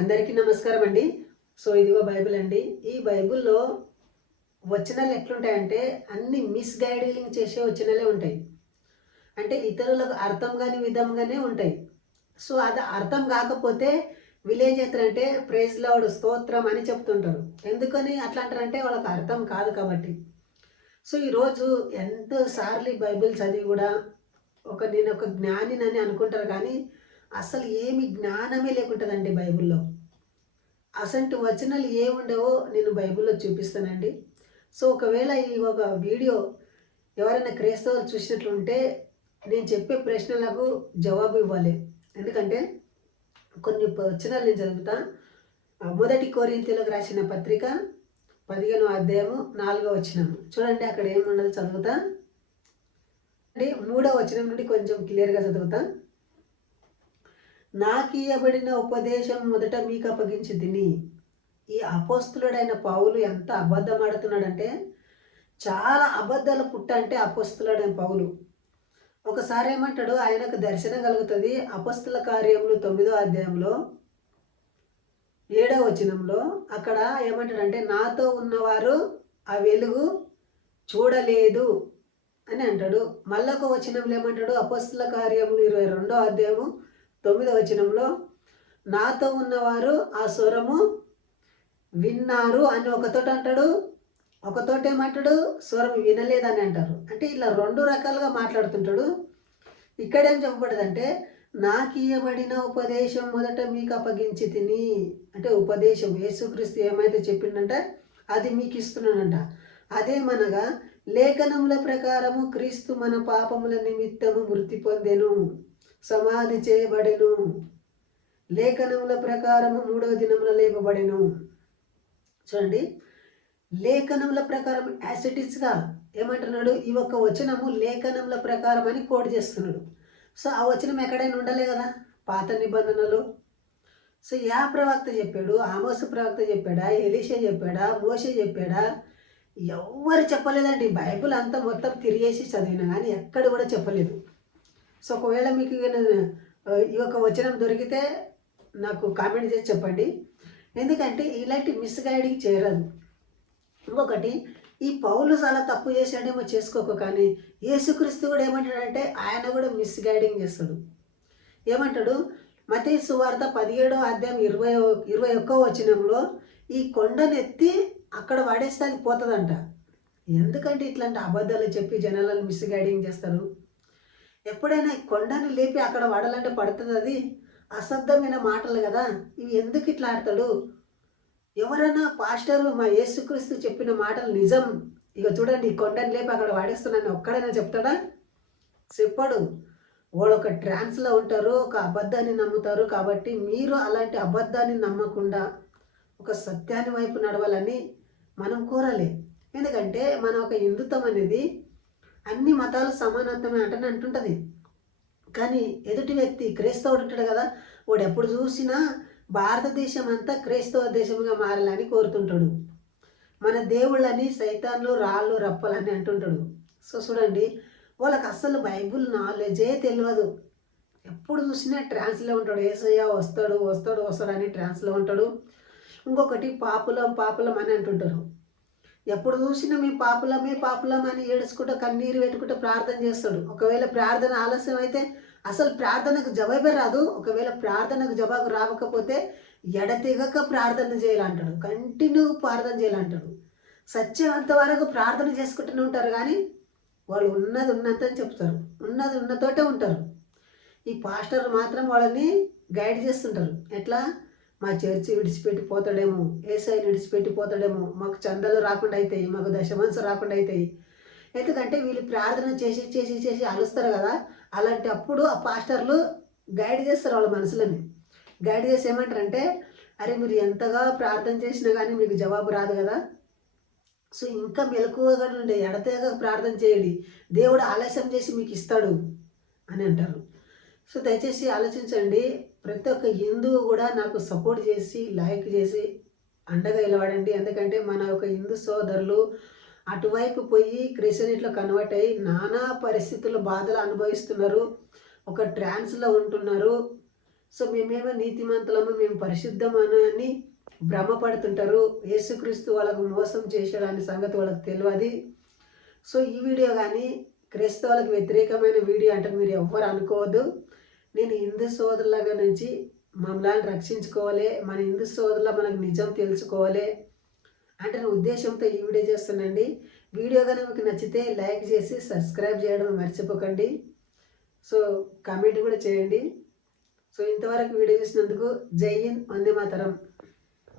అందరికీ నమస్కారం అండి. సో ఇదిగో బైబిల్ అండి. ఈ బైబిల్లో వచనాలు ఎట్లుంటాయంటే అన్ని మిస్గైడింగ్ చేసే వచనాలే ఉంటాయి. అంటే ఇతరులకు అర్థం కాని విధంగానే ఉంటాయి. సో అది అర్థం కాకపోతే విలేజ్ అంటే చేస్తారంటే ప్రైజ్ లాడ్ స్తోత్రం అని చెప్తుంటారు. ఎందుకని అట్లా అంటారంటే వాళ్ళకి అర్థం కాదు కాబట్టి. సో ఈరోజు ఎంతో సార్లు ఈ బైబిల్ చదివి కూడా ఒక నేను ఒక జ్ఞానినని అనుకుంటారు కానీ అసలు ఏమి జ్ఞానమే లేకుంటుందండి బైబిల్లో. అసంటి వచనాలు ఏముండవో నేను బైబిల్లో చూపిస్తానండి. సో ఒకవేళ ఈ ఒక వీడియో ఎవరైనా క్రైస్తవులు చూసినట్లుంటే నేను చెప్పే ప్రశ్నలకు జవాబు ఇవ్వాలి. ఎందుకంటే కొన్ని వచనాలు నేను చదువుతా. మొదటి కోరింతలకు రాసిన పత్రిక పదిహేను అధ్యాయము నాలుగో వచనం. చూడండి అక్కడ ఏముండదు చదువుతా. అంటే మూడో వచనం నుండి కొంచెం క్లియర్గా చదువుతా. నాకీయబడిన ఉపదేశం మొదట మీకు అప్పగించి తిని ఈ అపోస్తులుడైన పౌలు ఎంత అబద్ధం ఆడుతున్నాడంటే చాలా అబద్ధాల పుట్ట అంటే అపోస్తులుడైన పౌలు. ఒకసారి ఏమంటాడు? ఆయనకు దర్శనం కలుగుతుంది. అపస్తుల కార్యములు తొమ్మిదో అధ్యాయంలో ఏడవ వచనంలో. అక్కడ ఏమంటాడంటే నాతో ఉన్నవారు ఆ వెలుగు చూడలేదు అని అంటాడు. మళ్ళొక వచనంలో ఏమంటాడు? అపస్తుల కార్యములు ఇరవై రెండో అధ్యాయము తొమ్మిదవ వచనంలో నాతో ఉన్నవారు ఆ స్వరము విన్నారు అని ఒకతోటి అంటాడు. ఒకతోటి ఏమంటాడు? స్వరం వినలేదని అంటారు. అంటే ఇలా రెండు రకాలుగా మాట్లాడుతుంటాడు. ఇక్కడేం చెప్పబడదంటే నాకు ఇవ్వబడిన ఉపదేశం మొదట మీకు అప్పగించి తిని అంటే ఉపదేశం. యేసుక్రీస్తు ఏమైతే చెప్పిండంటే అది మీకు ఇస్తున్నానంట. అదేమనగా లేఖనముల ప్రకారము క్రీస్తు మన పాపముల నిమిత్తము మృతి పొందెను. సమాధి చేయబడెను. లేఖనముల ప్రకారము మూడవ దినమున లేపబడెను. చూడండి. లేఖనముల ప్రకారం యాసిటిస్గా ఏమంటున్నాడు? ఈ ఒక్క వచనము లేఖనముల ప్రకారం అని కోడ్ చేస్తున్నాడు. సో ఆ వచనం ఎక్కడైనా ఉండలే కదా? పాత నిబంధనలు. సో యా ప్రవక్త చెప్పాడు ఆమోస ప్రవక్త చెప్పాడా ఎలీషా చెప్పాడా మోషే చెప్పాడా? ఎవ్వరు చెప్పలేదండి. బైబిల్ అంతా మొత్తం తిరిగేసి చదివినా కానీ ఎక్కడ కూడా చెప్పలేదు. సో ఒకవేళ మీకు ఈ యొక్క వచనం దొరికితే నాకు కామెంట్ చేసి చెప్పండి. ఎందుకంటే ఇలాంటి మిస్గైడింగ్ చేయరాదు. ఇంకొకటి ఈ పౌలు చాలా తప్పు చేశాడేమో చేసుకోక కానీ యేసుక్రీస్తు కూడా ఏమంటాడంటే ఆయన కూడా మిస్గైడింగ్ చేస్తాడు. ఏమంటాడు? మతే సువార్త పదిహేడో అధ్యాయం ఇరవై ఇరవై ఒక్కో వచనంలో ఈ కొండనెత్తి అక్కడ పడేస్తే అది పోతుందంట. ఎందుకంటే ఇట్లాంటి అబద్ధాలు చెప్పి జనాలను మిస్గైడింగ్ చేస్తారు? ఎప్పుడైనా కొండను కొండని లేపి అక్కడ వాడాలంటే పడుతుంది అది? అశబ్దమైన మాటలు కదా. ఇవి ఎందుకు ఇట్లా ఆడతాడు? ఎవరైనా పాస్టర్ మా యేసుక్రీస్తు చెప్పిన మాటలు నిజం. ఇక చూడండి కొండని లేపి అక్కడ వాడేస్తున్నాను. ఒక్కడైనా చెప్తాడా? చెప్పాడు. వాళ్ళు ఒక ట్రాన్స్లో ఉంటారు ఒక అబద్ధాన్ని నమ్ముతారు. కాబట్టి మీరు అలాంటి అబద్ధాన్ని నమ్మకుండా ఒక సత్యాన్ని వైపు నడవాలని మనం కోరాలి. ఎందుకంటే మన ఒక హిందుత్వం అనేది అన్ని మతాలు సమానత్వమే అంటనే అంటుంటుంది. కానీ ఎదుటి వ్యక్తి క్రైస్తవుడు ఉంటాడు కదా వాడు ఎప్పుడు చూసినా భారతదేశం అంతా క్రైస్తవ దేశంగా మారాలని కోరుతుంటాడు. మన దేవుళ్ళని సైతాన్లు రాళ్ళు రప్పలని అంటుంటాడు. సో చూడండి వాళ్ళకి అస్సలు బైబుల్ నాలెడ్జే తెలియదు ఎప్పుడు చూసినా ట్రాన్స్లో ఉంటాడు ఏసయ్య వస్తాడు వస్తాడు వస్తాడు అని ట్రాన్స్లో ఉంటాడు. ఇంకొకటి పాపులం పాపులం అని అంటుంటారు. ఎప్పుడు చూసినా మీ పాపులమే పాపులం అని ఏడుచుకుంటూ కన్నీరు పెట్టుకుంటూ ప్రార్థన చేస్తాడు. ఒకవేళ ప్రార్థన ఆలస్యం అయితే అసలు ప్రార్థనకు జవాబే రాదు. ఒకవేళ ప్రార్థనకు జవాబు రాకపోతే ఎడతెగక ప్రార్థన చేయాలంటాడు. కంటిన్యూ ప్రార్థన చేయాలంటాడు. సత్యవంత వరకు ప్రార్థన చేసుకుంటూనే ఉంటారు కానీ వాళ్ళు ఉన్నది ఉన్నంత అని చెప్తారు. ఉన్నది ఉన్నతోటే ఉంటారు. ఈ పాస్టర్ మాత్రం వాళ్ళని గైడ్ చేస్తుంటారు. ఎట్లా? మా చర్చి విడిచిపెట్టి పోతాడేమో ఏసై విడిచిపెట్టి పోతాడేమో మాకు చందలు రాకుండా అవుతాయి మాకు దశమంశ రాకుండా అవుతాయి ఎందుకంటే వీళ్ళు ప్రార్థన చేసి చేసి చేసి అలుస్తారు కదా అలాంటి అప్పుడు ఆ పాస్టర్లు గైడ్ చేస్తారు వాళ్ళ మనసులని. గైడ్ చేసి ఏమంటారంటే అరే మీరు ఎంతగా ప్రార్థన చేసినా కానీ మీకు జవాబు రాదు కదా. సో ఇంకా మెలకువగా ఉండే ఎడతెగక ప్రార్థన చేయండి. దేవుడు ఆలస్యం చేసి మీకు ఇస్తాడు అని అంటారు. సో దయచేసి ఆలోచించండి ప్రతి ఒక్క హిందువు కూడా నాకు సపోర్ట్ చేసి లైక్ చేసి అండగా నిలబడండి ఎందుకంటే మన యొక్క హిందూ సోదరులు అటువైపు పోయి క్రిస్టియనిట్లో కన్వర్ట్ అయ్యి నానా పరిస్థితులు బాధలు అనుభవిస్తున్నారు. ఒక ట్రాన్స్లో ఉంటున్నారు. సో మేమేమో నీతిమంతులము మేము పరిశుద్ధమని అని భ్రమపడుతుంటారు. యేసుక్రీస్తు వాళ్ళకు మోసం చేశాడని సంగతి వాళ్ళకి తెలియదు. సో ఈ వీడియో కానీ క్రైస్తవులకు వ్యతిరేకమైన వీడియో అంటే మీరు ఎవ్వరు అనుకోవద్దు. నేను హిందూ సోదరులగా నుంచి మమ్మల్ని రక్షించుకోవాలి మన హిందూ సోదరుల మనకు నిజం తెలుసుకోవాలి అంటే నా ఉద్దేశంతో ఈ వీడియో చేస్తానండి. వీడియో కనుక మీకు నచ్చితే లైక్ చేసి సబ్స్క్రైబ్ చేయడం మర్చిపోకండి. సో కామెంట్ కూడా చేయండి. సో ఇంతవరకు వీడియో చూసినందుకు జై హింద్ వందే మాతరం.